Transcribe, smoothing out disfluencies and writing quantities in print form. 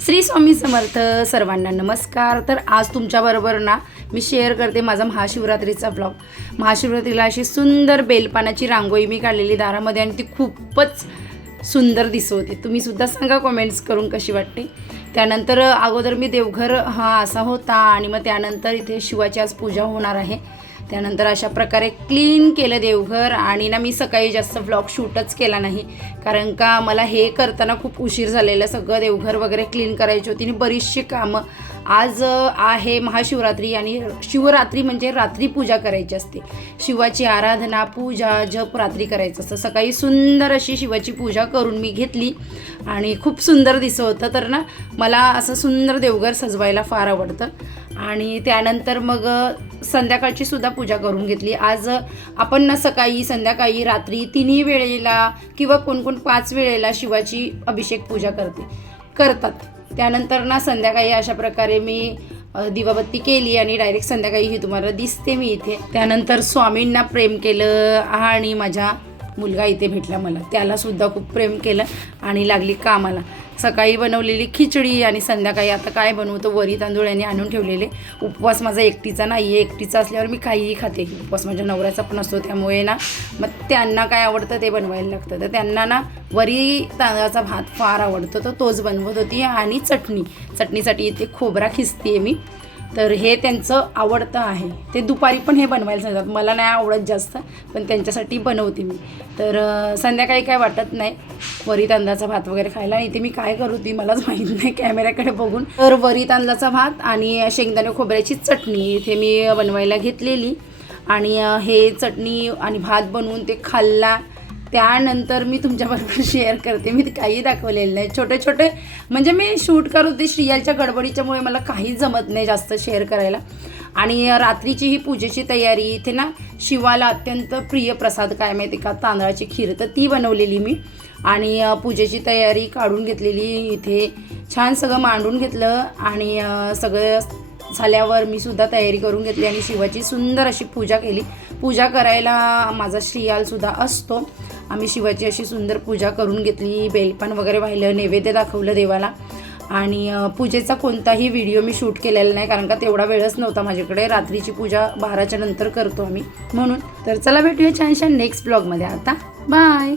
श्री स्वामी समर्थ. सर्वांना नमस्कार. तर आज तुमच्याबरोबर ना मी शेअर करते माझा महाशिवरात्रीचा ब्लॉग. महाशिवरात्रीला अशी सुंदर बेलपानाची रांगोळी मी काढलेली दारामध्ये आणि ती खूपच सुंदर दिसत होती. तुम्हीसुद्धा सांगा कमेंट्स करून कशी वाटते. त्यानंतर अगोदर मी देवघर असा होता आणि मग त्यानंतर इथे शिवाची आज पूजा होणार आहे. त्यानंतर अशा प्रकारे क्लीन केलं देवघर आणि ना मी सकाळी जास्त व्लॉग शूटच केला नाही, कारण का मला हे करताना खूप उशीर झालेला. सगळं देवघर वगैरे क्लीन करायची होती आणि बरीचशी कामं. आज आहे महाशिवरात्री आणि शिवरात्री म्हणजे रात्री पूजा करायची असते. शिवाची आराधना, पूजा, जप रात्री करायचं असतं. सकाळी सुंदर अशी शिवाची पूजा करून मी घेतली आणि खूप सुंदर दिसत होतं. तर ना मला असं सुंदर देवघर सजवायला फार आवडतं. आणि त्यानंतर मग संध्याकाळची सुद्धा पूजा करून घेतली. आज आपण ना सकाळी, संध्याकाळी, रात्री तिन्ही वेळेला किंवा कोण 5 वेळेला शिवाची अभिषेक पूजा करतात. त्यानंतर ना संध्याकाळी अशा प्रकारे मी दिवाबत्ती केली आणि डायरेक्ट संध्याकाळी ही तुम्हाला दिसते मी इथे. त्यानंतर स्वामींना प्रेम केलं आणि माझा मुलगा इथे भेटला मला, त्यालासुद्धा खूप प्रेम केलं आणि लागली कामाला. सकाळी बनवलेली खिचडी आणि संध्याकाळी आता काय बनवतो, वरी तांदूळ यांनी आणून ठेवलेले. उपवास माझा एकटीचा नाही आहे, एकटीचा असल्यावर मी काहीही खाते. उपवास माझ्या नवऱ्याचा पण असतो, त्यामुळे ना मग त्यांना काय आवडतं ते बनवायला लागतं. तर त्यांना ना वरी तांदळाचा भात फार आवडतो, तर तोच बनवत होती. आणि चटणीसाठी इथे खोबरा खिसते मी. तर हे त्यांचं आवडतं आहे. ते दुपारी पण हे बनवायला सांगतात. मला नाही आवडत जास्त, पण त्यांच्यासाठी बनवते मी. तर संध्याकाळी काय वाटत नाही वरी तांदळाचा भात वगैरे खायला. इथे मी काय करू ती मलाच माहीत नाही कॅमेऱ्याकडे बघून. तर वरी तांदळाचा भात आणि शेंगदाणे खोबऱ्याची चटणी इथे मी बनवायला घेतलेली आणि हे चटणी आणि भात बनवून ते खाल्ला. त्यानंतर मी तुमच्याबरोबर शेअर करते. मी काही दाखवलेलं नाही. छोटे म्हणजे मी शूट करत होते. श्रियालच्या गडबडीच्यामुळे मला काहीच जमत नाही जास्त शेअर करायला. आणि रात्रीची ही पूजेची तयारी. इथे ना शिवाला अत्यंत प्रिय प्रसाद काय माहिती का, तांदळाची खीर, तर ती बनवलेली मी. आणि पूजेची तयारी काढून घेतलेली. इथे छान सगळं मांडून घेतलं आणि सगळं झाल्यावर मी सुद्धा तयारी करून घेतली आणि शिवाची सुंदर अशी पूजा केली. पूजा करायला माझा श्रियालसुद्धा असतो. आम्ही शिवाची अशी सुंदर पूजा करून घेतली. बेलपान वगैरे वाहिलं, नैवेद्य दाखवलं देवाला. आणि पूजेचा कोणताही व्हिडिओ मी शूट केलेला नाही, कारण का तेवढा वेळच नव्हता माझ्याकडे. रात्रीची पूजा 12च्या नंतर करतो आम्ही म्हणून. तर चला भेटूया छानशा नेक्स्ट ब्लॉगमध्ये. आता बाय.